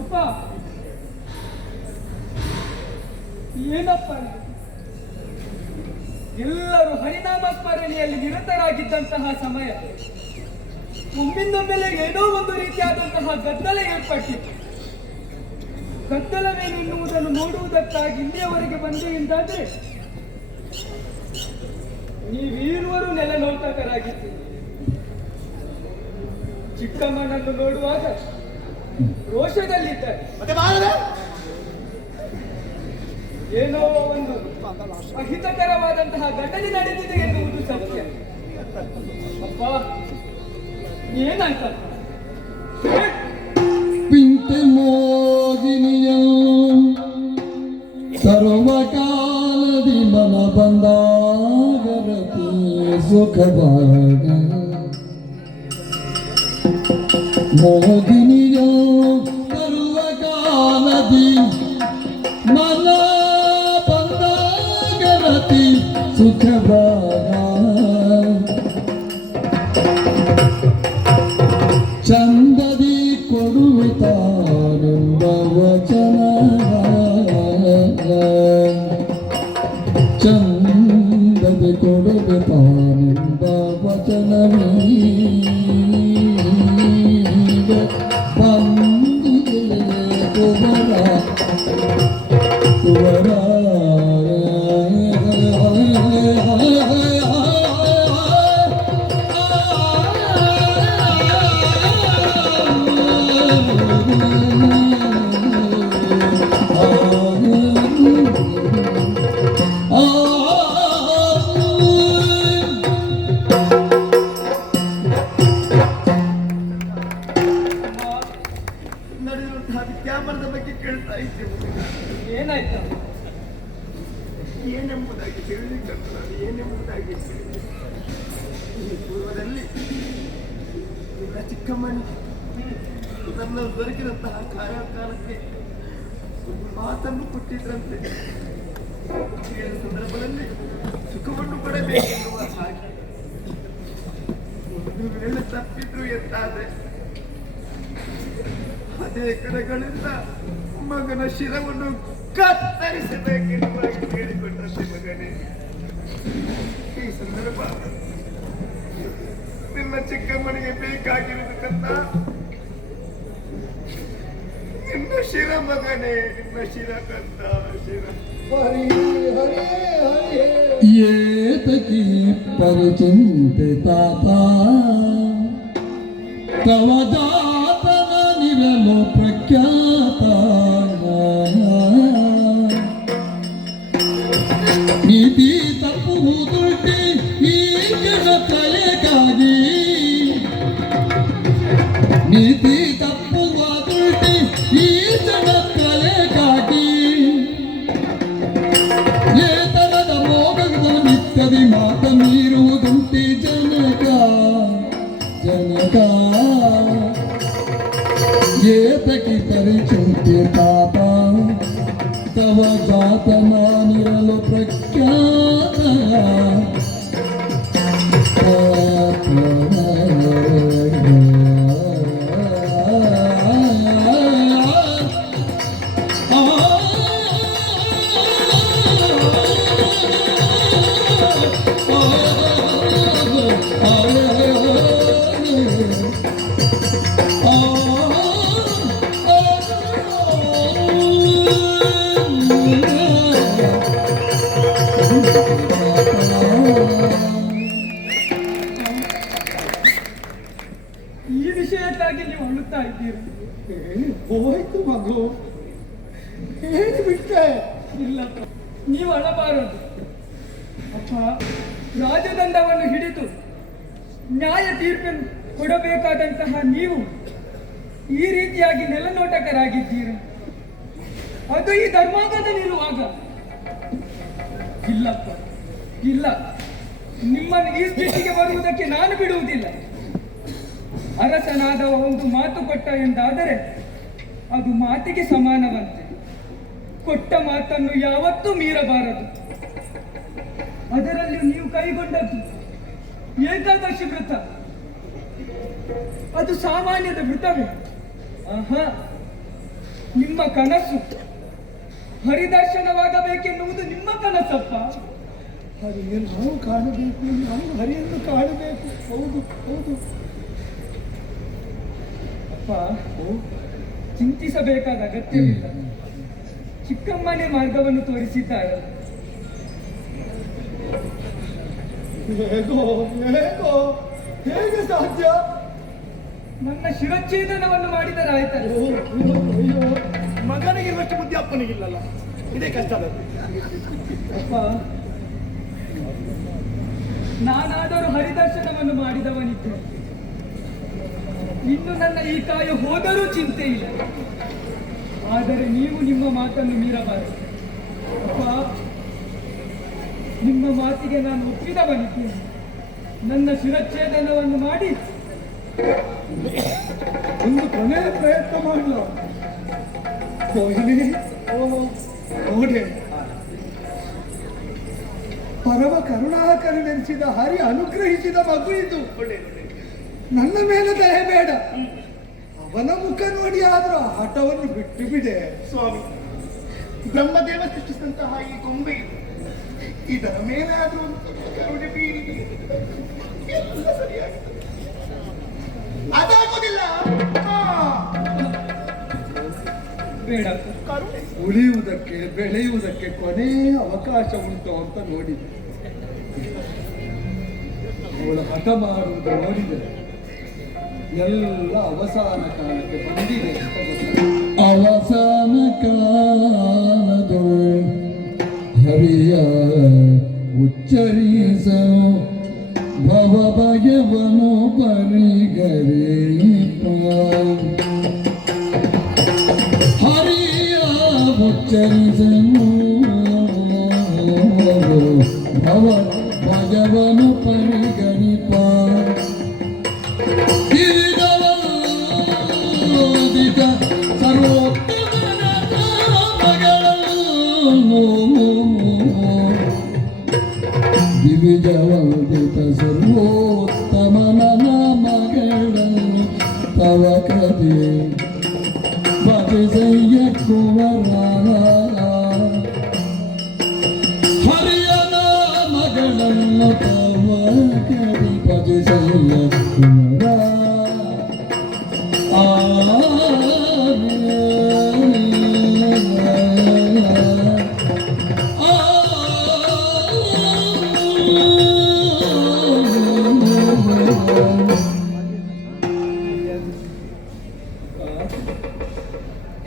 ಅಪ್ಪ ಏನಪ್ಪ ಎಲ್ಲರೂ ಹರಿನಾಮ ಸ್ಮರಣೆಯಲ್ಲಿ ನಿರತರಾಗಿದ್ದಂತಹ ಸಮಯ ಒಮ್ಮಿಂದೊಮ್ಮೆಲೆ ಏನೋ ಒಂದು ರೀತಿಯಾದಂತಹ ಗದ್ದಲ ಏರ್ಪಟ್ಟಿತ್ತು. ಗದ್ದಲವೇನೆನ್ನುವುದನ್ನು ನೋಡುವುದಕ್ಕಾಗಿ ಇಲ್ಲಿಯವರೆಗೆ ಬಂದೆ ಎಂದಾದ್ರೆ ನೀವೀರುವರು ನೆಲನೋಟಕರಾಗಿದ್ದೀರಿ. ಚಿಕ್ಕಮ್ಮನನ್ನು ನೋಡುವಾಗ ರೋಷದಲ್ಲಿದ್ದಾರೆ. ಏನೋ ಒಂದು ಅಹಿತಕರವಾದಂತಹ ಘಟನೆ ನಡೆದಿದೆ ಎನ್ನುವುದು ಸತ್ಯ. ಅಪ್ಪ ಏನಾಯ್ತಪ್ಪ? ಪಿಂತೆ ಮೋದಿನಿಯ ಸರ್ವಕಾಲದಿ ಮನ ಬಂದಾಗರತಿ ಸುಖವಾಗ ಮೋದಿನಿಯ ಸರ್ವಕಾಲದಿ ಮನ ಬಂದಾಗರತಿ ಸುಖವಾಗ ಚಂದದಿ ಕೊಡುತ್ತಾರೆಂಬ ವಚನ ಚಂದದಿ ಕೊಡುತ್ತಾನೆಂಬ ವಚನವೀಗ ಬಂದಿದೆ ಕುವರ ಕುವರ ವಿದ್ಯಾಮರದ ಬಗ್ಗೆ ಕೇಳ್ತಾ ಇದ್ದೇವೆ. ಏನಾಯ್ತು? ಏನೆಂಬುದಾಗಿ ಹೇಳಲಿಕ್ಕಂತ ಏನೆಂಬುದಾಗಿ ಪೂರ್ವದಲ್ಲಿ ನಿಮ್ಮ ಚಿಕ್ಕಮ್ಮನಿಗೆ ನನ್ನ ದೊರಕಿದಂತಹ ಕಾಲಕ್ಕೆ ಒಂದು ಮಾತನ್ನು ಕೊಟ್ಟಿದ್ರಂತೆ. ಕೇಳಿದ ಸಂದರ್ಭದಲ್ಲಿ ಸುಖವನ್ನು ಪಡಬೇಕೆನ್ನುವ ಹಾಗೆ ಒಂದು ವೇಳೆ ತಪ್ಪಿದ್ರು ಎಂತಾದ್ರೆ ಅದೇ ಕಡೆಗಳಿಂದ ಮಗನ ಶಿರವನ್ನು ಕತ್ತರಿಸಬೇಕೆನ್ನುವಾಗಿ ಹೇಳಿಕೊಂಡಂತೆ ಮಗನೇ. ಈ ಸಂದರ್ಭ ನಿಮ್ಮ ಚಿಕ್ಕಮ್ಮನಿಗೆ ಬೇಕಾಗಿರುವುದಕ್ಕಂತ ನಿಮ್ಮ ಶಿರ ಮಗನೇ, ನಿಮ್ಮ ಶಿರ ಕಂತ ಶಿರ. ಏತಕಿ ಪರಿಚಿಂತಿತಾತ ತವ ಜಾತನ ನಿರಲು ಪ್ರಖ್ಯಾತ ನೀತಿ ತಪ್ಪುವುದುಂಟೆ ಈ ಕಲೆಗಾಗಿ ನೀತಿ ತಪ್ಪುವುದುಂಟೆ ಈ ಕಲೆಗಾಗಿ ಏತನದ ಮೋಗದ ನಿತ್ಯದಿ ಮಾತ ಮೀರುವುದುಂಟೆ ಜನಕ ಜನಕ ಏತಕಿ ಪರಿಚಿಂತಿತಾತ ತವ ಜಾತನ ನಿರಲು ಪ್ರಖ್ಯಾತ ಈ ವಿಷಯಕ್ಕಾಗಿ ನೀವು ಅಳುತ್ತಾ ಇದ್ದೀರಿ. ಹೋಯ್ತು ಮಗು ಹೇಳಿಬಿಟ್ಟೆ. ಇಲ್ಲಪ್ಪ, ನೀವು ಅಳಬಾರದು. ಅಪ್ಪ, ರಾಜದಂಡವನ್ನು ಹಿಡಿದು ನ್ಯಾಯ ತೀರ್ಪನ್ನು ಕೊಡಬೇಕಾದಂತಹ ನೀವು ಈ ರೀತಿಯಾಗಿ ನೆಲನೋಟಕರಾಗಿದ್ದೀರಿ. ಅದು ಈ ಧರ್ಮಾಂಗದ ನಿಲ್ಲುವಾಗ. ಇಲ್ಲಪ್ಪ, ಇಲ್ಲ, ನಿಮ್ಮನ್ನು ಈ ಸ್ಥಿತಿಗೆ ಬರುವುದಕ್ಕೆ ನಾನು ಬಿಡುವುದಿಲ್ಲ. ಅರಸನಾದ ಒಂದು ಮಾತು ಕೊಟ್ಟ ಎಂದಾದರೆ ಅದು ಮಾತಿಗೆ ಸಮಾನವಂತೆ. ಕೊಟ್ಟ ಮಾತನ್ನು ಯಾವತ್ತೂ ಮೀರಬಾರದು. ಅದರಲ್ಲಿ ನೀವು ಕೈಗೊಂಡದ್ದು ಏಕಾದಶಿ ವ್ರತ. ಅದು ಸಾಮಾನ್ಯದ ವ್ರತವೇ? ಆಹಾ, ನಿಮ್ಮ ಕನಸು ಹರಿದರ್ಶನವಾಗಬೇಕೆನ್ನುವುದು ನಿಮ್ಮ ಕನಸಪ್ಪ. ಹರಿಯನ್ನು ನಾವು ಕಾಣಬೇಕು, ನಾವು ಹರಿಯನ್ನು ಕಾಣಬೇಕು. ಹೌದು ಹೌದು. ಅಪ್ಪ, ಚಿಂತಿಸಬೇಕಾದ ಅಗತ್ಯವಿಲ್ಲ. ಚಿಕ್ಕಮ್ಮನೇ ಮಾರ್ಗವನ್ನು ತೋರಿಸಿದ್ದಾರೆ. ಹೇಗೋ ಹೇಗೋ ಹೇಗೆ ಸಾಧ್ಯ? ನನ್ನ ಶಿರಚ್ಛೇದನವನ್ನು ಮಾಡಿದರೆ ಆಯ್ತಲ್ಲ. ಅಯ್ಯೋ, ಮಗನಿಗಿರುವಷ್ಟು ಬುದ್ಧಿ ಅಪ್ಪನಿಗಿಲ್ಲಲ್ಲ, ಇದೇ ಕಷ್ಟ ಆದದ್ದು. ಅಪ್ಪ, ನಾನಾದರೂ ಹರಿದರ್ಶನವನ್ನು ಮಾಡಿದವನಿದ್ದೆ. ಇನ್ನು ನನ್ನ ಈ ಕಾಯ ಹೋದರೂ ಚಿಂತೆ ಇಲ್ಲ. ಆದರೆ ನೀವು ನಿಮ್ಮ ಮಾತನ್ನು ಮೀರಬಾರದು. ಅಪ್ಪ, ನಿಮ್ಮ ಮಾತಿಗೆ ನಾನು ಒಪ್ಪಿದವನಿದ್ದೇನೆ. ನನ್ನ ಶಿರಚ್ಛೇದನವನ್ನು ಮಾಡಿ ಒಂದು ಕೊನೆಯ ಪ್ರಯತ್ನ ಮಾಡಲ. ಕೊಹ್ಲಿ, ಓಹೋ ನೋಡೆ, ಪರಮ ಕರುಣಾಕರನೆನಿಸಿದ ಹರಿ ಅನುಗ್ರಹಿಸಿದ ಮಗು ಇದು. ನನ್ನ ಮೇಲೆ ದಯೆ ಬೇಡ, ಅವನ ಮುಖ ನೋಡಿ ಆದ್ರೂ ಆ ಹಠವನ್ನು ಬಿಟ್ಟು ಬಿಡೆ. ಸ್ವಾಮಿ, ಬ್ರಹ್ಮದೇವ ಸೃಷ್ಟಿಸಿದಂತಹ ಈ ಗೊಂಬೆ ಇದರ ಮೇಲಾದ್ರೂ ಒಂದು ಕರುಣೆ ಬೀರಿ ಎಲ್ಲ ಸರಿಯಾಗಿದೆ. ಅದಾಗುವುದಿಲ್ಲ. ಬೇಡ. ಕರುಣೆ ಉಳಿಯುವುದಕ್ಕೆ ಬೆಳೆಯುವುದಕ್ಕೆ ಕೊನೆ ಅವಕಾಶ ಉಂಟು ಅಂತ ನೋಡಿದೆ. ಅವಳು ಹಠ ಮಾಡುವುದು ನೋಡಿದರೆ ಎಲ್ಲ ಅವಸಾನ ಕಾಲಕ್ಕೆ ಬಂದಿದೆ ಅಂತ ಗೊತ್ತಾಗಿದೆ. ಅವಸಾನ ಕಾಲದ ಹರಿಯ ಉಚ್ಚರಿಸಲು ಭವ ಭಯವನು ಪರಿಗರೆಯಿಪ. ಹರಿಯ ಉಚ್ಚರಿಸಲು ಭವ ಭಯವನು ಪರಿಗಣಿಪ. ಸರ್ವೋತ್ತಮನ ಮಗಳನ್ನು ದಿವಿಜವಂದಿತ ಸರ್ವೋತ್ತಮನ ಮಗಳನ್ನು ತವ ಕಥೆ ಭಜಿಸಯ್ಯ ಕುವರ. ಹರಿಯನ ಮಗಳನ್ನು ತವ ಕಥೆ ಭಜಿಸಯ್ಯ ಕುವರ.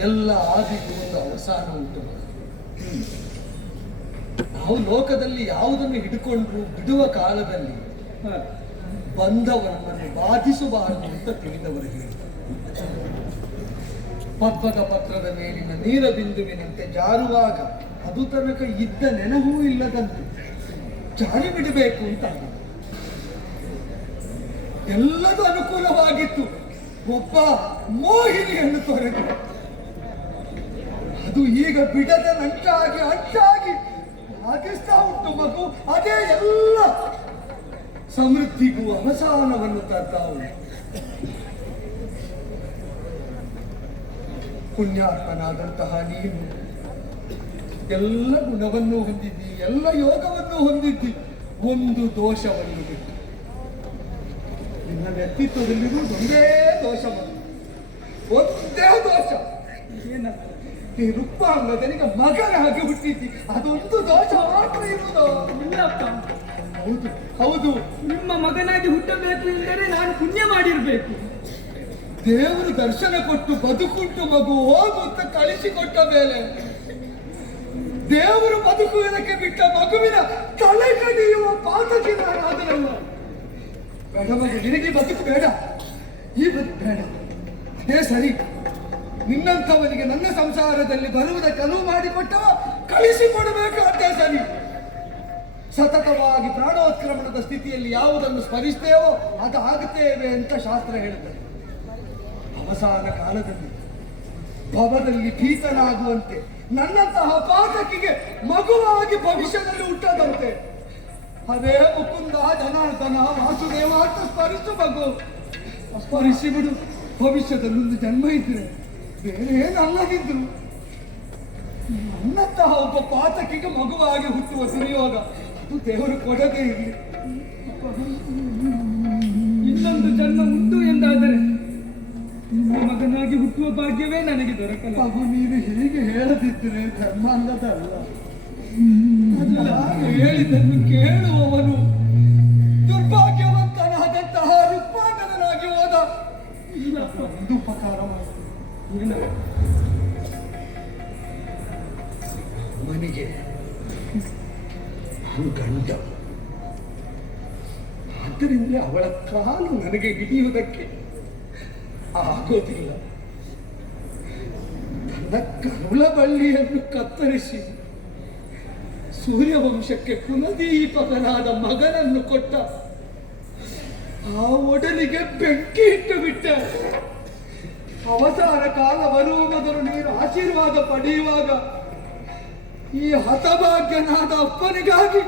ಎಲ್ಲ ಆದಿಗೂ ಒಂದು ಅವಸಾನ ಉಂಟು. ನಾವು ಲೋಕದಲ್ಲಿ ಯಾವುದನ್ನು ಹಿಡ್ಕೊಂಡ್ರು ಬಿಡುವ ಕಾಲದಲ್ಲಿ ಬಂದವರನ್ನು ಬಾಧಿಸಬಾರದು ಅಂತ ತಿಳಿದವರು ಹೇಳ್ತಾರೆ. ಪದ್ಮದ ಪತ್ರದ ಮೇಲಿನ ನೀರ ಬಿಂದುವಿನಂತೆ ಜಾರುವಾಗ ಅದು ತನಕ ಇದ್ದ ನೆನಹೂ ಇಲ್ಲದಂತೆ ಜಾರಿ ಬಿಡಬೇಕು ಅಂತ. ಎಲ್ಲದೂ ಅನುಕೂಲವಾಗಿತ್ತು. ಒಬ್ಬ ಮೋಹಿನಿಯನ್ನು ತೊರೆದು ಅದು ಈಗ ಬಿಡದ ನಂಟಾಗಿ ಅಂಟಾಗಿ ಆಗಿಸ್ತಾ ಉಂಟು ಮಗು. ಅದೇ ಎಲ್ಲ ಸಮೃದ್ಧಿಗೂ ಅವಸಾನವನ್ನು ತರ್ತಾವು. ಪುಣ್ಯಾತ್ಮನಾದಂತಹ ನೀನು ಎಲ್ಲ ಗುಣವನ್ನು ಹೊಂದಿದ್ದಿ, ಎಲ್ಲ ಯೋಗವನ್ನು ಹೊಂದಿದ್ದಿ. ಒಂದು ದೋಷವನ್ನು ಬಿಟ್ಟು ನಿನ್ನ ವ್ಯಕ್ತಿತ್ವದಲ್ಲಿರುವುದು ಒಂದೇ ದೋಷವನ್ನು, ಒಂದೇ ದೋಷ. ಏನಂತ ಈ ರುಕ್ಮಾಂಗದನಿಗೆ ಮಗನಾಗಿ ಹುಟ್ಟಿದ್ದಿ, ಅದೊಂದು ದೋಷ ಮಾತ್ರ ಇರುವುದು. ಇಲ್ಲಪ್ಪ, ಹೌದು ಹೌದು, ನಿಮ್ಮ ಮಗನಾಗಿ ಹುಟ್ಟಬೇಕು ಎಂದರೆ ನಾನು ಪುಣ್ಯ ಮಾಡಿರ್ಬೇಕು. ದೇವರು ದರ್ಶನ ಕೊಟ್ಟು ಬದುಕುಂಟು ಮಗು ಹೋಗು ಅಂತ ಕಳಿಸಿಕೊಟ್ಟ ಮೇಲೆ ದೇವರು ಬದುಕುವುದಕ್ಕೆ ಬಿಟ್ಟ ಮಗುವಿನ ತಲೆ ಕಡಿಯುವ ಪಾತಕಿ ನಾನಾದರಲ್ಲ. ಬೇಡ ಮಗು, ನಿನಗೆ ಬದುಕು ಬೇಡ, ಈ ಬದುಕು ಬೇಡ. ಅದೇ ಸರಿ, ನಿನ್ನಂಥವನಿಗೆ ನನ್ನ ಸಂಸಾರದಲ್ಲಿ ಬರುವುದಕ್ಕೆ ಅನುವು ಮಾಡಿಕೊಟ್ಟವ ಕಳಿಸಿಕೊಡಬೇಕು. ಅದೇ ಸರಿ. ಸತತವಾಗಿ ಪ್ರಾಣೋತ್ಕ್ರಮಣದ ಸ್ಥಿತಿಯಲ್ಲಿ ಯಾವುದನ್ನು ಸ್ಮರಿಸ್ತೇವೋ ಅದು ಆಗುತ್ತೇವೆ ಅಂತ ಶಾಸ್ತ್ರ ಹೇಳುತ್ತದೆ. ಅವಸಾನ ಕಾಲದಲ್ಲಿ ಭವದಲ್ಲಿ ಭೀತನಾಗುವಂತೆ ನನ್ನಂತಹ ಪಾತಕಿಗೆ ಮಗುವಾಗಿ ಭವಿಷ್ಯದಲ್ಲಿ ಹುಟ್ಟದಂತೆ ಅದೇ ಮುಕುಂದ ಜನಾರ್ದನ ವಾಸುದೇವ ಅಂತ ಸ್ಮರಿಸು ಮಗು. ಸ್ಮರಿಸಿ ಬಿಡು. ಭವಿಷ್ಯದಲ್ಲಿ ಒಂದು ಜನ್ಮ ಇದ್ರೆ ಬೇರೆ ಏನಲ್ಲದಿದ್ರು ನನ್ನಂತಹ ಒಬ್ಬ ಪಾತಕಿಗೆ ಮಗುವಾಗಿ ಹುಟ್ಟುವ ಸುರಿಯುವಾಗ ಅದು ದೇವರು ಕೊಡದೇ ಇರಲಿ. ಇನ್ನೊಂದು ಜನ್ಮ ಉಂಟು ಎಂದಾದರೆ ನಿಮ್ಮ ಮಗನಾಗಿ ಹುಟ್ಟುವ ಭಾಗ್ಯವೇ ನನಗೆ ದೊರಕಲ್ಲ. ಮಗು ನೀನು ಹೀಗೆ ಹೇಳದಿದ್ದರೆ ಧರ್ಮಾಂಗದಲ್ಲ. ಹೇಳಿದ್ದನ್ನು ಕೇಳುವವನು ದುರ್ಭಾಗ್ಯವಂತನಾದಂತಹ ರುಕ್ಮಾಂಗನಾಗಿ ಹೋದ. ಒಂದು ಉಪಕಾರ ಮಾಡಿ ಮನೆಗೆ ನಾನು ಗಂಡ, ಆದ್ದರಿಂದ ಅವಳ ಕಾಲು ನನಗೆ ಹಿಡಿಯುವುದಕ್ಕೆ ಆಗೋದಿಲ್ಲ. ನನ್ನ ಕರುಳ ಬಳ್ಳಿಯನ್ನು ಕತ್ತರಿಸಿ ಸೂರ್ಯವಂಶಕ್ಕೆ ಕುಲದೀಪಕನಾದ ಮಗನನ್ನು ಕೊಟ್ಟ ಆ ಒಡಲಿಗೆ ಬೆಂಕಿ ಇಟ್ಟು ಬಿಟ್ಟ. ಅವಸಾನ ಕಾಲ ಬರುವ ಮೊದಲು ನೀನು ಆಶೀರ್ವಾದ ಪಡೆಯುವಾಗ ಈ ಹತಭಾಗ್ಯನಾದ ಅಪ್ಪನಿಗಾಗಿ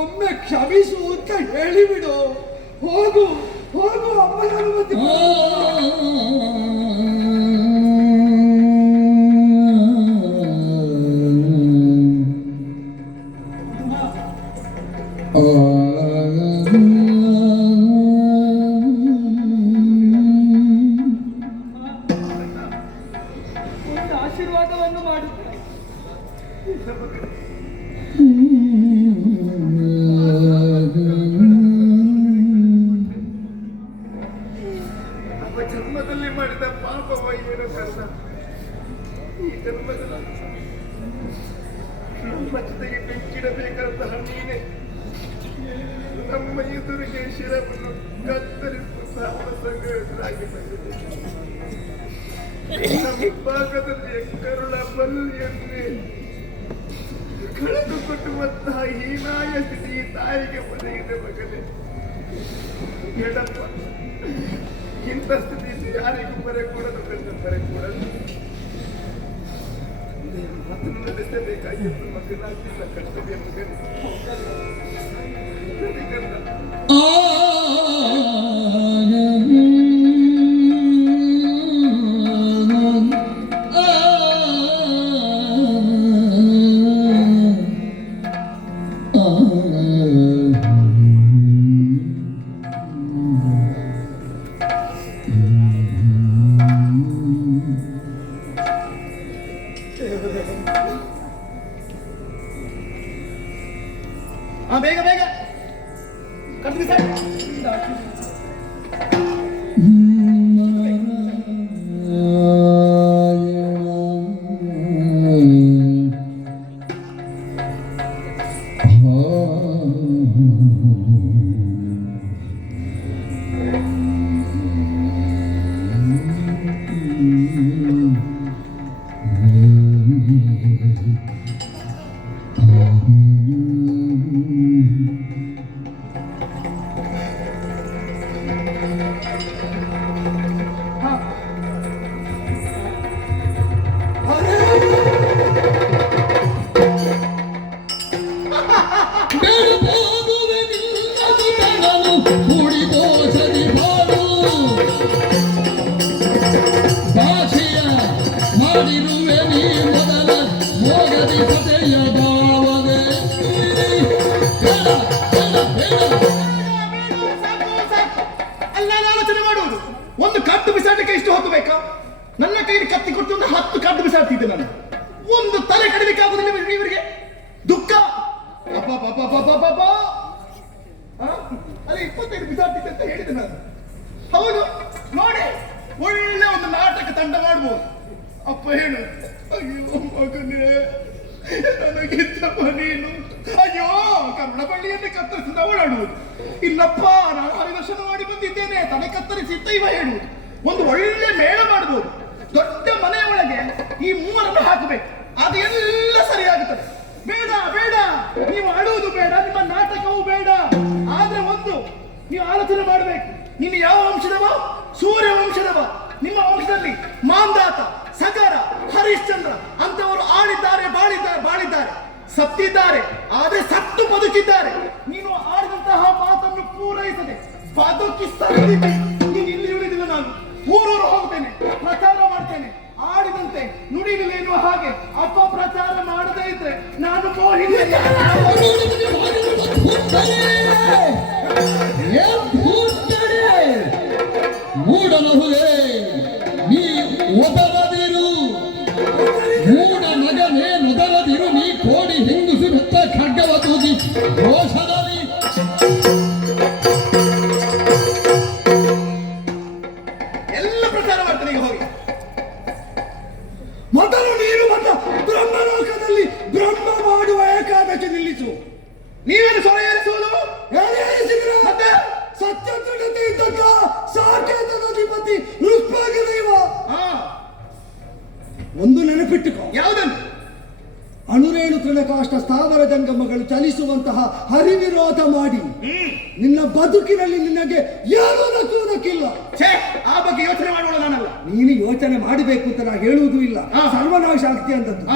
ಒಮ್ಮೆ ಕ್ಷಮಿಸು ಅಂತ ಹೇಳಿಬಿಡು. ಹೋಗು ಹೋಗು, ಅಮ್ಮನ ಅನುಮತಿ. ಒಂದು ಆಶೀರ್ವಾದವನ್ನು ಮಾಡುತ್ತಾರೆ. ನಮ್ಮ ಜನ್ಮದಲ್ಲಿ ಮಾಡಿದ ಪಾಪವ ಏನು ಕರ್ಣ, ಈ ಜನ್ಮದಲ್ಲಿ ನಮ್ಮ ಜೊತೆಗೆ ಬೆಂಕಿಡಬೇಕಾದಂತಹ ನೀನೆ ನಮ್ಮ ಎದುರಿಗೆ ಶಿರವನ್ನು ಕತ್ತರಿಸುತ್ತಾ ಪ್ರಸಂಗರಾಗಿ ಬಂದಿದೆ. ನಮ್ಮ ಭಾಗದಲ್ಲಿ ಕರುಳ ಬಲ್ಲಿಯನ್ನೇ ಕಳೆದುಕೊಟ್ಟುವಂತಹ ಹೀನಾಯ ಸ್ಥಿತಿ ತಾಯಿಗೆ ಒದಗಿದೆ ಮಗನೇ. ಹೇಳಪ್ಪ, ಇಂಥ ಸ್ಥಿತಿ ಯಾರಿಗೂ ಬರಕೂಡದು, ಬರಕೂಡದು. ಮಾತನ್ನು ನಡೆಸಬೇಕಾಗಿತ್ತು ಮಗನಾಗ್ತಿಲ್ಲ, ಕರ್ತವ್ಯ ಮಗನೇ. ಬೇಗ ಬೇಗ ಕಟ್ಟಿ ಸರ್. ಒಂದು ಕಟ್ಟು ಬಿಸಾಟಕ್ಕೆ ಇಷ್ಟು ಹೊತ್ತು ಬೇಕಾ? ನನ್ನ ಕೈಯಲ್ಲಿ ಕತ್ತಿ ಕೊಟ್ಟು ಒಂದು 10 ಕಟ್ಟು ಬಿಸಾಡ್ತಿದ್ದೆ ನಾನು. ಒಂದು ತಲೆ ಕಡಿಲಿಕ್ಕೆ ಆಗುದಿಲ್ಲ ಇವರಿಗೆ. ದುಃಖ. ಅಲ್ಲಿ 25 ಬಿಸಾಡ್ತಿದ್ದೆ ಅಂತ ಹೇಳಿದೆ ನಾನು. ಹೌದು ನೋಡಿ, ಒಳ್ಳೆ ಒಂದು ನಾಟಕ ತಂಡ ಮಾಡ್ಬೋದು. ಅಪ್ಪ ಹೇಳು, ಅಯ್ಯೋ ಮಗನೇ ನನಗಿದ್ದಪ್ಪ ನೀನು. ಅಯ್ಯೋ, ಕರುಣ ಬಳ್ಳಿಯನ್ನೇ ಕತ್ತರಿಸಿದ ಓಡಾಡುವುದು. ಇಲ್ಲಪ್ಪ, ನಾನು ಹರಿದರ್ಶನ ಮಾಡಿ ಬಂದಿದ್ದೇನೆ, ತಲೆ ಕತ್ತರಿಸಿ ದೈವ ಹೇಳುವುದು. ಒಂದು ಒಳ್ಳೆ ಮೇಳ ಮಾಡಬಹುದು. ದೊಡ್ಡ ಮನೆಯ ಒಳಗೆ ಈ 3 ಹಾಕಬೇಕು, ಅದೆಲ್ಲ ಸರಿಯಾಗುತ್ತದೆ. ಬೇಡ ಬೇಡ, ನೀವು ಆಡುವುದು ಬೇಡ, ನಿಮ್ಮ ನಾಟಕವೂ ಬೇಡ. ಆದ್ರೆ ಒಂದು ನೀವು ಆಲೋಚನೆ ಮಾಡಬೇಕು. ನೀನು ಯಾವ ವಂಶದವ? ಸೂರ್ಯ ವಂಶದವ. ನಿಮ್ಮ ವಂಶದಲ್ಲಿ ಮಾಂದಾತ, ಸಗರ, ಹರಿಶ್ಚಂದ್ರ ಅಂತವರು ಆಡಿದ್ದಾರೆ, ಬಾಳಿದ್ದಾರೆ, ಸತ್ತಿದ್ದಾರೆ. ಆದ್ರೆ ಸತ್ತು ಬದುಕಿದ್ದಾರೆ. ನೀನು ಆಡಿದಂತಹ ಮಾತನ್ನು ಪೂರೈಸದೆ ಬದುಕಿ ನೀನು ಇಲ್ಲಿ ಉಳಿದಿಲ್ಲ. ನಾನು ಊರೂರು ಹೋಗ್ತೇನೆ, ಪ್ರಚಾರ ಮಾಡ್ತೇನೆ, ಆಡಿ ಮೂಡಬಹುದೇ ನೀ ಒದರದಿರು, ಮೂಡ ಮಗನೇ ನೊದರದಿರು, ನೀ ಕೋಡಿ ಹೆಂಗುಸು ಬೆತ್ತ ಖಡ್ಗವ ತೂಗಿ ರೋಷದಲ್ಲಿ ಎಲ್ಲ ಪ್ರಚಾರ ಮಾಡ್ತಾನೆ ಈಗ ಹೋಗಿ. ಮೊದಲು ನೀನು ಬ್ರಹ್ಮಲೋಕದಲ್ಲಿ ಬ್ರಹ್ಮ ಮಾಡುವ ಏಕಾದಶಿ ನಿಲ್ಲಿಸು. ನೀವೇನು ಸ್ವರ ಏರಿಸುವುದು? ಮತ್ತೆ ಸತ್ಯದೃಢತೆ ಇದ್ದದ್ದ ಸಾಕೇತದ ಅಧಿಪತಿ ಋಕ್ಪಾಗದೈವ. ಒಂದು ನೆನಪಿಟ್ಟುಕೋ, ಯಾವುದನ್ನು? ಅಣುರೇಣು ತೃಣಕಾಷ್ಟ ಸ್ಥಾವರ ಜಂಗಮಗಳು ಚಲಿಸುವಂತಹ ಹರಿವಿರೋಧ ಮಾಡಿ ನಿನ್ನ ಬದುಕಿನಲ್ಲಿ ನಿನಗೆ ಯಾರೂ ನಕ್ಕುವುದಕ್ಕಿಲ್ಲ. ಆ ಬಗ್ಗೆ ಯೋಚನೆ ಮಾಡೋಣ ನಾನಲ್ಲ. ನೀನು ಯೋಚನೆ ಮಾಡಬೇಕು ಅಂತ ನಾ ಹೇಳುವುದೂ ಇಲ್ಲ. ಸರ್ವನಾಶ ಆಗ್ತಿ ಅಂತದ್ದು.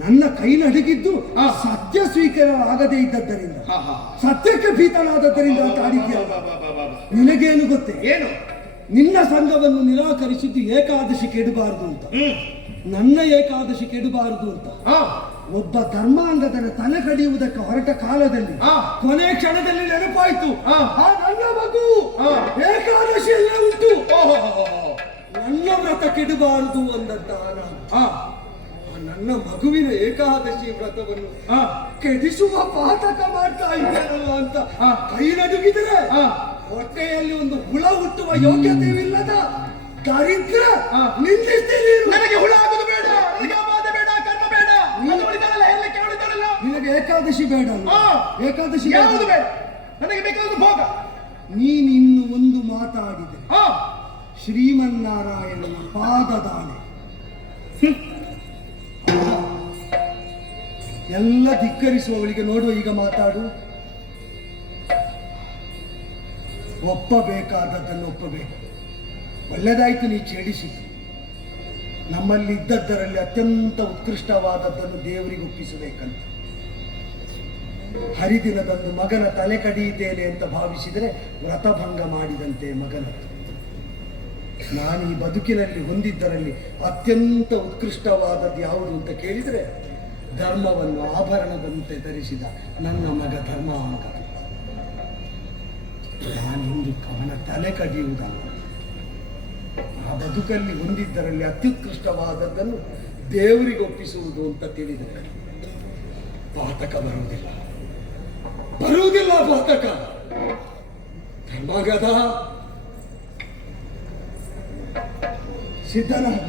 ನನ್ನ ಕೈ ನಡುಗಿದ್ದು ಸತ್ಯ ಸ್ವೀಕಾರ ಆಗದೇ ಇದ್ದದ್ದರಿಂದ, ಸತ್ಯಕ್ಕೆ ಭೀತನಾದದ್ದರಿಂದ ಅಂತ ಆಡಿದ್ಯ. ನಿನಗೇನು ಗೊತ್ತೇ? ಏನು? ನಿನ್ನ ಸಂಘವನ್ನು ನಿರಾಕರಿಸಿದ್ದು ಏಕಾದಶಿ ಕೆಡಬಾರದು ಅಂತ, ನನ್ನ ಏಕಾದಶಿ ಕೆಡಬಾರದು ಅಂತ. ಒಬ್ಬ ಧರ್ಮಾಂಗದನ ತಲೆ ಕಡಿಯುವುದಕ್ಕೆ ಹೊರಟ ಕಾಲದಲ್ಲಿ ಕೊನೆ ಕ್ಷಣದಲ್ಲಿ ನೆನಪಾಯ್ತು, ನನ್ನ ಮಗು ಏಕಾದಶಿಯಲ್ಲೇ ಉಂಟು, ನನ್ನ ವ್ರತ ಕೆಡಬಾರದು ಅಂದಂತಹ ನಾನು ನನ್ನ ಮಗುವಿನ ಏಕಾದಶಿ ವ್ರತವನ್ನು ಕೆಡಿಸುವ ಪಾತಕ ಮಾಡ್ತಾ ಇದ್ದೇನಲ್ಲ ಅಂತ ಕೈ ನಡುಗಿದರೆ ಹೊಟ್ಟೆಯಲ್ಲಿ ಒಂದು ಹುಳ ಹುಟ್ಟುವ ಯೋಗ್ಯತೆಯಿಲ್ಲದ ದರಿದ್ರ ನಿಂದಿಸ್ತೀನಿ. ನನಗೆ ಹುಳ ಆಗುದು ಬೇಡ, ಬೇಡ, ಕರ್ಮ ಬೇಡ. ನಿನಗೆ ಏಕಾದಶಿ ಬೇಡ, ಏಕಾದಶಿ ಯಾವುದು ಬೇಡ, ನನಗೆ ಬೇಕಾದ ಭೋಗ. ನೀನಿನ್ನು ಒಂದು ಮಾತಾಡಿದೆ ಶ್ರೀಮನ್ನಾರಾಯಣನ ಪಾದದಾಣೆ ಎಲ್ಲ ಧಿಕ್ಕರಿಸುವವಳಿಗೆ ನೋಡುವ. ಈಗ ಮಾತಾಡು. ಒಪ್ಪಬೇಕಾದದ್ದನ್ನು ಒಪ್ಪಬೇಕು. ಒಳ್ಳೆದಾಯ್ತು ನೀ ಛೇಡಿಸಿತು. ನಮ್ಮಲ್ಲಿ ಇದ್ದದ್ದರಲ್ಲಿ ಅತ್ಯಂತ ಉತ್ಕೃಷ್ಟವಾದದ್ದನ್ನು ದೇವರಿಗೆ ಒಪ್ಪಿಸಬೇಕಂತ. ಹರಿದಿನದಂದು ಮಗನ ತಲೆ ಕಡಿಯುತ್ತೇನೆ ಅಂತ ಭಾವಿಸಿದರೆ ವ್ರತಭಂಗ ಮಾಡಿದಂತೆ ಮಗನದ್ದು. ನಾನು ಈ ಬದುಕಿನಲ್ಲಿ ಹೊಂದಿದ್ದರಲ್ಲಿ ಅತ್ಯಂತ ಉತ್ಕೃಷ್ಟವಾದದ್ದು ಯಾವುದು ಅಂತ ಕೇಳಿದರೆ ಧರ್ಮವನ್ನು ಆಭರಣದಂತೆ ಧರಿಸಿದ ನನ್ನ ಮಗ ಧರ್ಮಾಂಗ. ನಾನಿಂದು ಅವನ ತಲೆ ಕಡಿಯುವುದಲ್ಲ, ಆ ಬದುಕಲ್ಲಿ ಹೊಂದಿದ್ದರಲ್ಲಿ ಅತ್ಯುತ್ಕೃಷ್ಟವಾದದ್ದನ್ನು ದೇವರಿಗೆ ಒಪ್ಪಿಸುವುದು ಅಂತ ತಿಳಿದರೆ ಪಾತಕ ಬರುವುದಿಲ್ಲ, ಬರುವುದಿಲ್ಲ ಪಾತಕ. ಧರ್ಮಾಂಗದ ಸಿದ್ಧನಾದ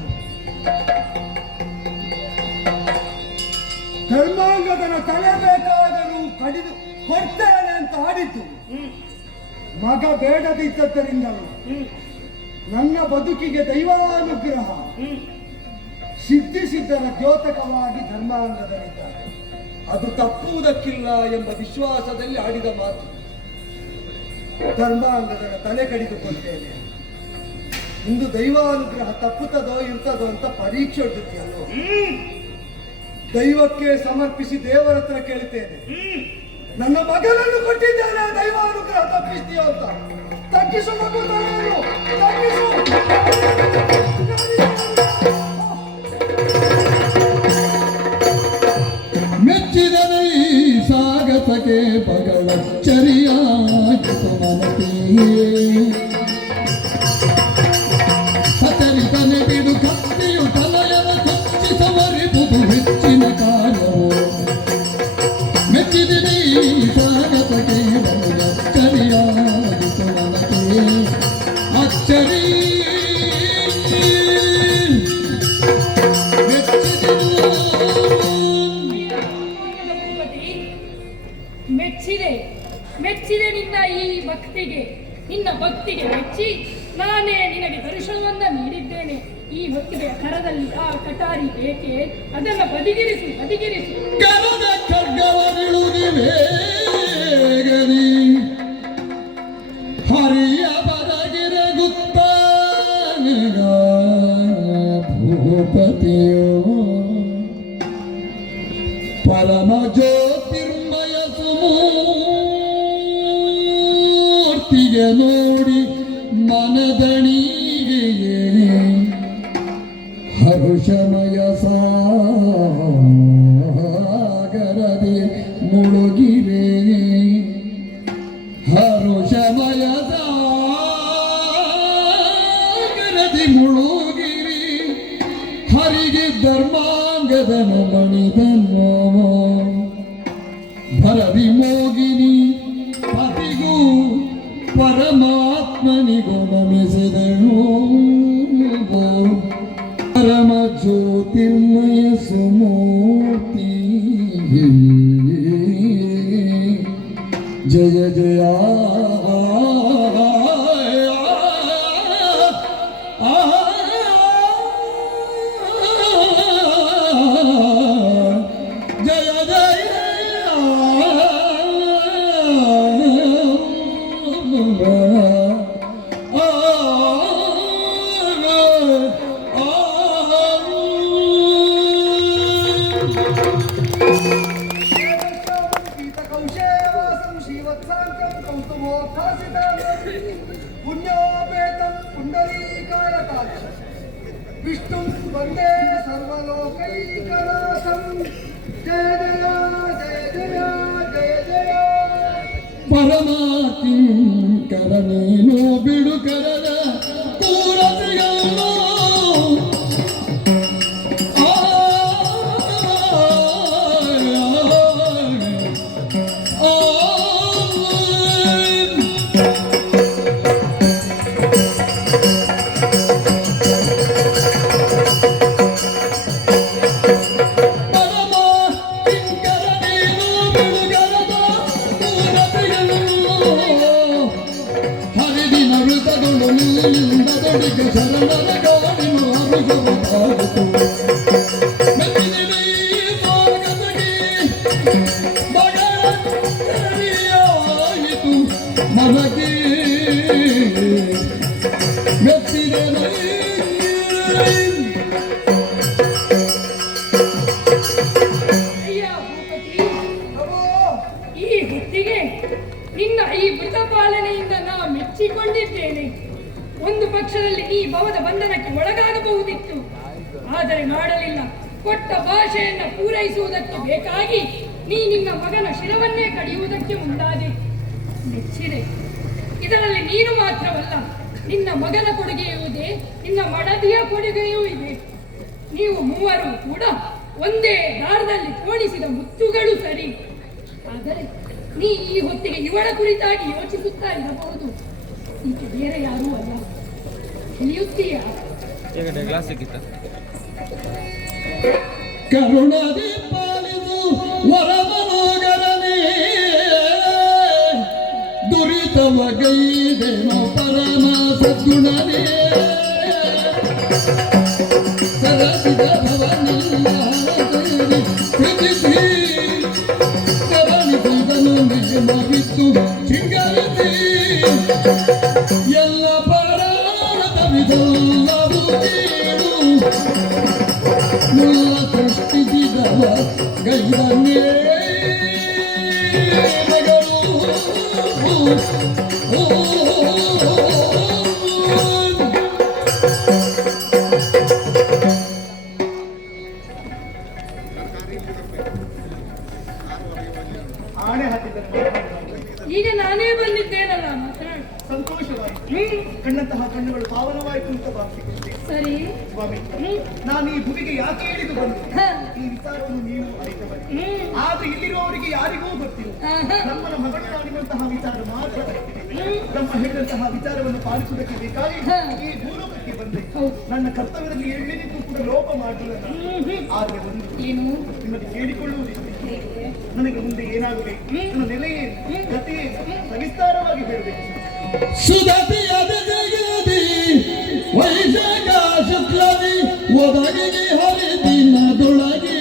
ಧರ್ಮಾಂಗದನ ತಲೆ ಬೇಕಾದರೂ ಕಡಿದು ಕೊಡ್ತೇನೆ ಅಂತ ಆಡಿದ್ದು ಮಗ ಬೇಡದಿದ್ದದ್ದರಿಂದಲೂ ನನ್ನ ಬದುಕಿಗೆ ದೈವಾನುಗ್ರಹ ಸಿದ್ಧಿಸಿದ್ದರ ದ್ಯೋತಕವಾಗಿ ಧರ್ಮಾಂಗದಲ್ಲಿದ್ದಾರೆ. ಅದು ತಪ್ಪುವುದಕ್ಕಿಲ್ಲ ಎಂಬ ವಿಶ್ವಾಸದಲ್ಲಿ ಆಡಿದ ಮಾತು. ಧರ್ಮಾಂಗದನ ತಲೆ ಕಡಿದುಕೊಳ್ತೇನೆ. ಇಂದು ದೈವಾನುಗ್ರಹ ತಪ್ಪುತ್ತದೋ ಇರ್ತದೋ ಅಂತ ಪರೀಕ್ಷೆ ಹೊಡ್ತಿದ್ಯಲ್ಲೋ. ದೈವಕ್ಕೆ ಸಮರ್ಪಿಸಿ ದೇವರ ಹತ್ರ ಕೇಳ್ತೇನೆ, ನನ್ನ ಮಗನನ್ನು ಕೊಟ್ಟಿದ್ದೇನೆ, ದೈವಾನುಗ್ರಹ ತಪ್ಪಿಸ್ತೀಯೋ ಅಂತ. ತಗ್ಗಿಸು ಮಗು, ತಗ್ಗಿಸು. ಮೆಚ್ಚಿದನೇ ಸಾಗಸಕ್ಕೆ ಬಗಳಚ್ಚರಿಯಾಗಿತು ಮನತಿ. ಸಚರಿತನೆ ಬಿಡು ಕತ್ತಿಯು ತಲೆಯವ ಕೊಚ್ಚಿಸವರಿಬುದು ಹೆಚ್ಚಿನ ಕಾರ್ಯವು. ಮೆಚ್ಚಿದನೇ ಸಾಗಸಕ್ಕೆ ಬಗಳಚ್ಚರಿಯಾಗಿತು ಮನತಿ. ಅಚ್ಚರಿ ಮೆಚ್ಚಿದೆ ನಿನ್ನ ಈ ಭಕ್ತಿಗೆ, ನಿನ್ನ ಭಕ್ತಿಗೆ ಮೆಚ್ಚಿ ನಾನೇ ನಿನಗೆ ದರ್ಶನವನ್ನ ನೀಡಿದ್ದೇನೆ. ಈ ಹೊತ್ತಿಗೆ ಕರದಲ್ಲಿ ಆ ಕಟಾರಿ ಬೇಕೆ, ಅದನ್ನು ಬದಿಗಿರಿಸು. ಕರದ ಖಡ್ಗವನಿಳುದಿವೆ ಹರಿಯ ಬರಗಿರಗುತ್ತ ಭೂಪತಿಯೋ ಪರಮ ಜ್ಯೋತಿರ್ಮಯ ಸುಮೂರ್ತಿಗೆ ನೋಡಿ ಮನದಣಿಗೆ ಹರುಷಮಯ ಸಾಗರದೆ ಹರಿಗೆ ಧರ್ಮಾಂಗದನು ಮಣಿದನು ಭರವಿ ಮೋಗಿನಿ ಪತಿಗೂ ಪರಮಾತ್ಮನಿಗೂ ನಮಿಸಿದನು ಪರಮ ಜ್ಯೋತಿರ್ಮಯ ಸುಮೂರ್ತಿ ಜಯ ಜಯ ಕೌಶೇವಾಸಂ ಶ್ರೀವತ್ಸಾಂಕಂ ಕೌಸ್ತುಭೋತ್ಥಾಸಿತಾಂ ಪುಣ್ಯೋಪೇತಂ ಪುಂಡರೀಕಾಯತಾಕ್ಷ ವಿಷ್ಣುಂ ವಂದೇ ಸರ್ವಲೋಕೈಕನಾಥಂ ಜಯ ಜಯ ಜಯ ಜಯ ಜಯ ಜಯ ಪರಮಾಕಿಂಕರ ನೀನು ಬಿಡುಕರದ ಪೂರತಿಗಳು ಶರಣರ ಗಾಡಿ ಮಾರುಗವಾಯಿತು ಮೆಚ್ಚಿನಿಡಿ ಸ್ವಾಗತಕ್ಕೆ ಮಗರಿಯಾಯಿತು ನನಗೆ ಮೆಚ್ಚಿದನೇ ಅಯ್ಯ ಭೂಪತಿ, ಈ ಹೊತ್ತಿಗೆ ನಿನ್ನ ಈ ಮೃತ ಪಾಲನೆಯಿಂದ ನಾ ಮೆಚ್ಚಿಕೊಂಡಿದ್ದೇನೆ. ಒಂದು ಪಕ್ಷದಲ್ಲಿ ನೀ ಭವದ ಬಂಧನಕ್ಕೆ ಒಳಗಾಗಬಹುದಿತ್ತು, ಆದರೆ ಮಾಡಲಿಲ್ಲ. ಕೊಟ್ಟ ಭಾಷೆಯನ್ನು ಪೂರೈಸುವುದಕ್ಕೆ ಬೇಕಾಗಿ ನೀ ನಿನ್ನ ಮಗನ ಶಿರವನ್ನೇ ಕಡಿಯುವುದಕ್ಕೆ ಮುಂದಾದೆ. ಮೆಚ್ಚಿದೆ. ಇದರಲ್ಲಿ ನೀನು ಮಾತ್ರವಲ್ಲ, ನಿನ್ನ ಮಗನ ಕೊಡುಗೆಯೂ ಇದೆ, ನಿನ್ನ ಮಡದಿಯ ಕೊಡುಗೆಯೂ ಇದೆ. ನೀವು ಮೂವರು ಕೂಡ ಒಂದೇ ದಾರದಲ್ಲಿ ಪೋಣಿಸಿದ ಮುತ್ತುಗಳು ಸರಿ. ಆದರೆ ನೀ ಈ ಹೊತ್ತಿಗೆ ಇವಳ ಕುರಿತಾಗಿ ಯೋಚಿಸುತ್ತಾ ಇರಬಹುದು. ಈಕೆ ಬೇರೆ ಯಾರೂ ಅಲ್ಲ. ತಿಳಿಯುತ್ತೀಯಾ? ಕರುಣದಿ ಪಾಲಿದು ವರಮನೋಗರನೇ ದುರಿತವ ಗೈದೆನು ಪರಮ ಸದ್ಗುಣನೇ ಸರಸಿದ ಭವನಲ್ಲ ಪ್ರೀತಿಸಿ ಕರಣಿಸಿದನು ಮಗಿತ್ತು ಚಿಂಗರಿಸಿ ಎಲ್ಲ ಪರಾಣದವಿದಲ್ಲವೂ ಕೇಳು ಮುಲ್ಲ ಸೃಷ್ಟಿಸಿದವ ಗೈದನ್ನೇ ಮಗಳು ಆಣೆ ಹಾಕಿದ್ದರು. ಈಗ ನಾನೇ ಬಂದಿದ್ದೇನಲ್ಲ, ಮಾತನಾಡು. ಸಂತೋಷವಾಯಿತು. ಕಣ್ಣಂತಹ ಕಣ್ಣುಗಳು ಪಾವನವಾಯಿತು ಅಂತ ಭಾವಿಸಿಕೊಂಡೆ. ಸರಿ. ಸ್ವಾಮಿ, ಹ್ಮ್. ನಾನು ಈ ಭೂಮಿಗೆ ಯಾಕೆ ಹಿಡಿದು ಬಂದೆ? ಹ. ಈ ವಿಚಾರವನ್ನು ನೀವು ಅರಿತವರು. ಹ್ಮ್. ಆದ್ರೆ ಇಲ್ಲಿರುವವರಿಗೆ ಯಾರಿಗೂ ಗೊತ್ತಿಲ್ಲ. ಆಹಾ. ನಮ್ಮನ ಮಗಳು ಆಡಿರುವಂತಹ ವಿಚಾರ ಮಾತ್ರ ಗೊತ್ತಿದೆ. ಹ್ಮ್. ನಮ್ಮ ಹೇಳಿದಂತಹ ವಿಚಾರವನ್ನು ಪಾಲಿಸುವುದಕ್ಕೆ ಬೇಕಾಗಿ ಹ. ಈ ಭೂಲೋಕಕ್ಕೆ ಬಂದೆ. ಹೌದು. ನನ್ನ ಕರ್ತವ್ಯದಲ್ಲಿ ಎಲ್ಲಿನಿಗೂ ಕೂಡ ಲೋಪ ಮಾಡಲಿಲ್ಲ ನಾನು. ಆದ್ರೆ ಒಂದು ಏನು? ನಿಮಗೆ ಕೇಳಿಕೊಳ್ಳುವುದಿಲ್ಲ. ಹೇಗೆ? ನನಗೆ ಮುಂದೆ ಏನಾಗಬೇಕು, ನನ್ನ ನೆಲೆ ಏನು, ಗತಿ ಏನು, ಸವಿಸ್ತಾರವಾಗಿ ಹೇಳಬೇಕು. ಸುಧತಿಯದ ಜಗದಿ ವೈಶಾಖ ಶುಕ್ಲದಿ ಒದಗಿಗೆ ಹರಿದಿನದೊಳಗೆ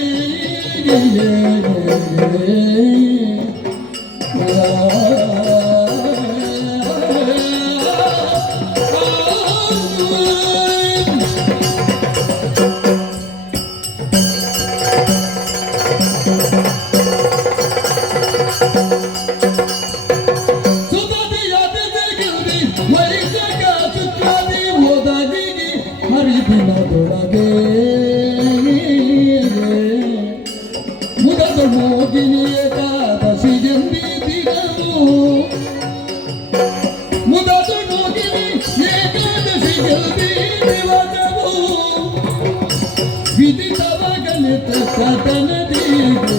ಹರಿದಿನದೊಳಗೆ ಮುಗದ ಮೋಗಿನಿ ಏಕಾದಶಿ ಎಂದಿದಿನವು ಮುಗದ ಮೋಗಿನಿ ಏಕಾದಶಿ ಎಂದಿ ದಿವಸವು ವಿಧಿ ಕಥನದೀಗೆ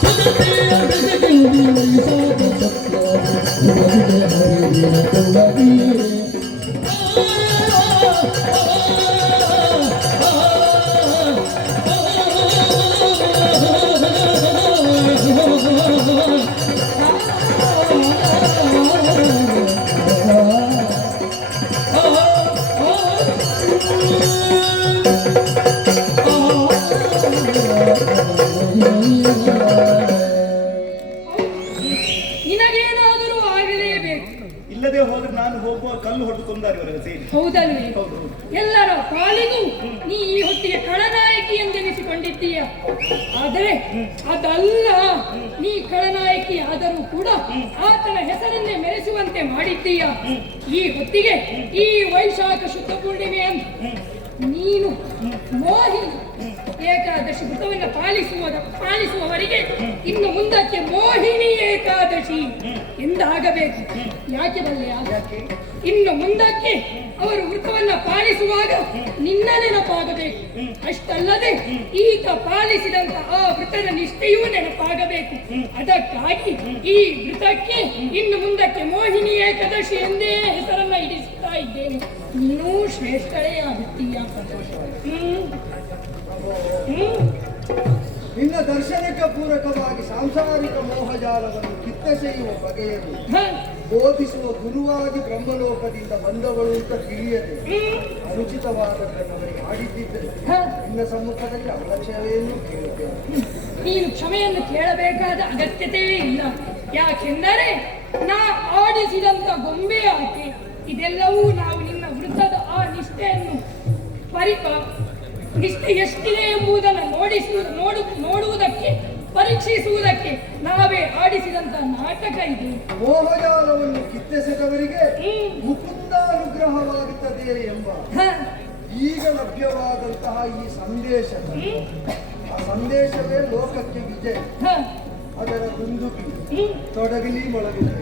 ಸುಧತೆಯ ಬೆಸಗಿಂದಿ ವಯಸ್ಸಾದ ಸತ್ಯ ಬದುಕೆ ಹರಿದಿನ ತೊಡಗಿಯೇ ನಿನಗೇನಾದರೂ ಆಗಲೇಬೇಕು. ಇಲ್ಲದೆ ಹೋದ್ರೆ ನಾನು ಹೋಗುವ ಕಲ್ಲು ಹೊಡೆದು ಕೊಂದಾರೆ ಇವರೆಲ್ಲ ಸೇರಿ. ಹೌದಲ್ವೇ? ಹೌದು. ಎಲ್ಲರ ಪಾಲಿಗೂ ನೀ ಈ ಹೊತ್ತಿಗೆ ಖಳನಾಯಕಿ ಎಂದೆನಿಸಿಕೊಂಡಿದ್ದೀಯ. ಆದರೆ ಅದಲ್ಲ, ನೀ ಖಳನಾಯಕಿ ಆದರೂ ಕೂಡ ಆತನ ಹೆಸರನ್ನೇ ಮೆರೆಸುವಂತೆ ಮಾಡಿದ್ದೀಯ. ಈ ಹೊತ್ತಿಗೆ ಈ ವೈಶಾಖ ಶುದ್ಧ ಪೂರ್ಣಿಮೆ ಅಂತ ನೀನು ಮೋಹಿನಿ ಏಕಾದಶಿ ವ್ರತವನ್ನು ಪಾಲಿಸುವವರಿಗೆ ಇನ್ನು ಮುಂದಕ್ಕೆ ಮೋಹಿನಿ ಏಕಾದಶಿ ಎಂದಾಗಬೇಕು. ಯಾಕೆ ಬಲ್ಲೆಯ? ಇನ್ನು ಮುಂದಕ್ಕೆ ಅವರು ವ್ರತವನ್ನ ಪಾಲಿಸುವಾಗ ನಿನ್ನ ನೆನಪಾಗಬೇಕು. ಅಷ್ಟಲ್ಲದೆ ಈಗ ಪಾಲಿಸಿದಂತ ಆ ವ್ರತದ ನಿಷ್ಠೆಯೂ ನೆನಪಾಗಬೇಕು. ಅದಕ್ಕಾಗಿ ಈ ವ್ರತಕ್ಕೆ ಇನ್ನು ಮುಂದಕ್ಕೆ ಮೋಹಿನಿ ಏಕಾದಶಿ ಎಂದೇ ಹೆಸರನ್ನ ಇಡಿಸುತ್ತಾ ಇದ್ದೇನೆ. ನೀನೂ ಶ್ರೇಷ್ಠಳೇ ಆಗುತ್ತೀಯ. ನಿನ್ನ ದರ್ಶನಕ್ಕೆ ಪೂರಕವಾಗಿ ಸಾಂಸಾರಿಕ ಮೋಹಜಾಲವನ್ನು ಕಿತ್ತಸೆಯುವ ಬಗೆಯನ್ನು ಬೋಧಿಸುವ ಗುರುವಾಗಿ ಬ್ರಹ್ಮಲೋಕದಿಂದ ಬಂದವಳು ಅಂತ ತಿಳಿಯದೆ ಅನುಚಿತವಾದದ್ದನ್ನು ಅವರಿಗೆ ಆಡಿದ್ದಿದ್ದರೆ ನಿನ್ನ ಸಮ್ಮುಖದಲ್ಲಿ ಅವಲಕ್ಷಣೆಯನ್ನು ಕೇಳುತ್ತೇನೆ. ನೀನು ಕ್ಷಮೆಯನ್ನು ಕೇಳಬೇಕಾದ ಅಗತ್ಯತೆಯೇ ಇಲ್ಲ. ಯಾಕೆಂದರೆ ನಾ ಆಡಿಸಿದಂತ ಗೊಂಬೆ ಆಕೆ. ಇದೆಲ್ಲವೂ ನಾವು ನಿನ್ನ ವೃತ್ತದ ಆ ನಿಷ್ಠೆಯನ್ನು ನಿಷ್ಠೆ ಎಷ್ಟಿದೆ ಎಂಬುದನ್ನು ನೋಡುವುದಕ್ಕೆ ಪರೀಕ್ಷಿಸುವುದಕ್ಕೆ ನಾವೇ ಆಡಿಸಿದಂತ ನಾಟಕ ಇದು. ಮೋಹಜಾಲವನ್ನು ಕಿತ್ತೆಸೆದವರಿಗೆ ಮುಕುಂದಾನುಗ್ರಹವಾಗುತ್ತದೆ ಎಂಬ ಈಗ ಲಭ್ಯವಾದಂತಹ ಈ ಸಂದೇಶ, ಆ ಸಂದೇಶವೇ ಲೋಕಕ್ಕೆ ವಿಜಯ. ಅದರ ದುಂದುಕಿ ತೊಡಗಲಿ ಮೊಳಗಲಿ.